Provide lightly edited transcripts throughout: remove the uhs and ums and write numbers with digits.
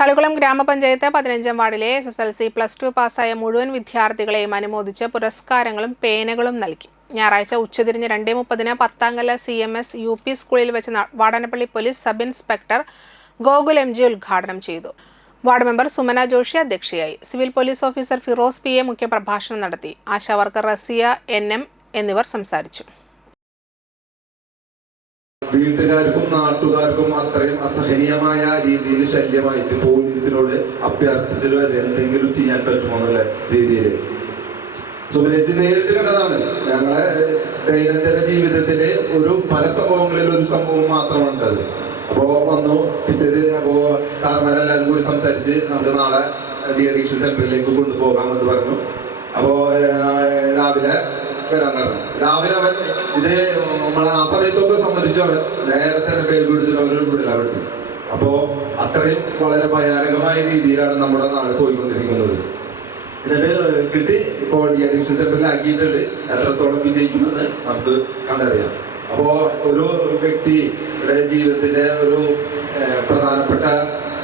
തളികുളം ഗ്രാമപഞ്ചായത്ത് 15-ാം വാർഡിലെ SSLC +2 പാസ്സായ മുഴുവൻ വിദ്യാർത്ഥികളെയും അനുമോദിച്ച് പുരസ്കാരങ്ങളും പേനകളും നൽകി. ഞായറാഴ്ച ഉച്ചതിരിഞ്ഞ് 2:30-ന് പത്താങ്കല്ല് CMS UP സ്കൂളിൽ വെച്ച് Vadanappally police sub inspector Gokul MG ഉദ്ഘാടനം ചെയ്തു. വാർഡ് മെമ്പർ സുമന ജോഷി അധ്യക്ഷയായി. Civil police officer Firoz PA മുഖ്യപ്രഭാഷണം നടത്തി. ആശാവർക്കർ റസിയ NM എന്നിവർ സംസാരിച്ചു. വീട്ടുകാർക്കും നാട്ടുകാർക്കും അത്രയും അസഹനീയമായ രീതിയിൽ ശല്യമായിട്ട് പോലീസിനോട് അഭ്യർത്ഥിച്ചിട്ട് വരെ എന്തെങ്കിലും ചെയ്യാൻ പറ്റുമോ എന്നുള്ള രീതിയിൽ സുമനേജ് നേരിട്ട് കണ്ടതാണ്. ഞങ്ങളെ ദൈനംദിന ജീവിതത്തില് പല സംഭവങ്ങളിൽ ഒരു സംഭവം മാത്രമാണ് അത്. അപ്പോ വന്നു പിറ്റേത് സാർമാരെല്ലാവരും കൂടി സംസാരിച്ച് നമുക്ക് നാളെ ഡി അഡിക്ഷൻ സെന്ററിലേക്ക് കൊണ്ടുപോകാമെന്ന് പറഞ്ഞു. അപ്പോ രാവിലെ വരാൻ പറഞ്ഞു. രാവിലെ അവൻ ഇത് നമ്മളെ ആ സമയത്തൊക്കെ സംബന്ധിച്ചു അവൻ നേരത്തെ പേര് കൊടുത്തിട്ട് അവരൊരു വിടില്ല അവിടുത്തെ. അപ്പോ അത്രയും വളരെ ഭയാനകമായ രീതിയിലാണ് നമ്മുടെ നാട് പോയിക്കൊണ്ടിരിക്കുന്നത്. എന്നിട്ട് കിട്ടി ഇപ്പോൾ ഡി അഡിക്ഷൻ സെന്ററിലാക്കിയിട്ടുണ്ട്. എത്രത്തോളം വിജയിക്കുമെന്ന് നമുക്ക് കണ്ടറിയാം. അപ്പോ ഒരു വ്യക്തിയുടെ ജീവിതത്തിന്റെ പ്രധാനപ്പെട്ട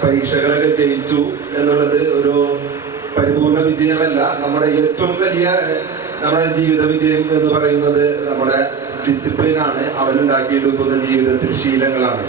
പരീക്ഷകളൊക്കെ ജയിച്ചു എന്നുള്ളത് ഒരു പരിപൂർണ വിജയമല്ല. നമ്മുടെ ഏറ്റവും വലിയ ജീവിത വിജയം എന്ന് പറയുന്നത് നമ്മുടെ ഡിസിപ്ലിനാണ്. അവനുണ്ടാക്കിയെടുക്കുന്ന ജീവിതത്തിൽ ശീലങ്ങളാണ്.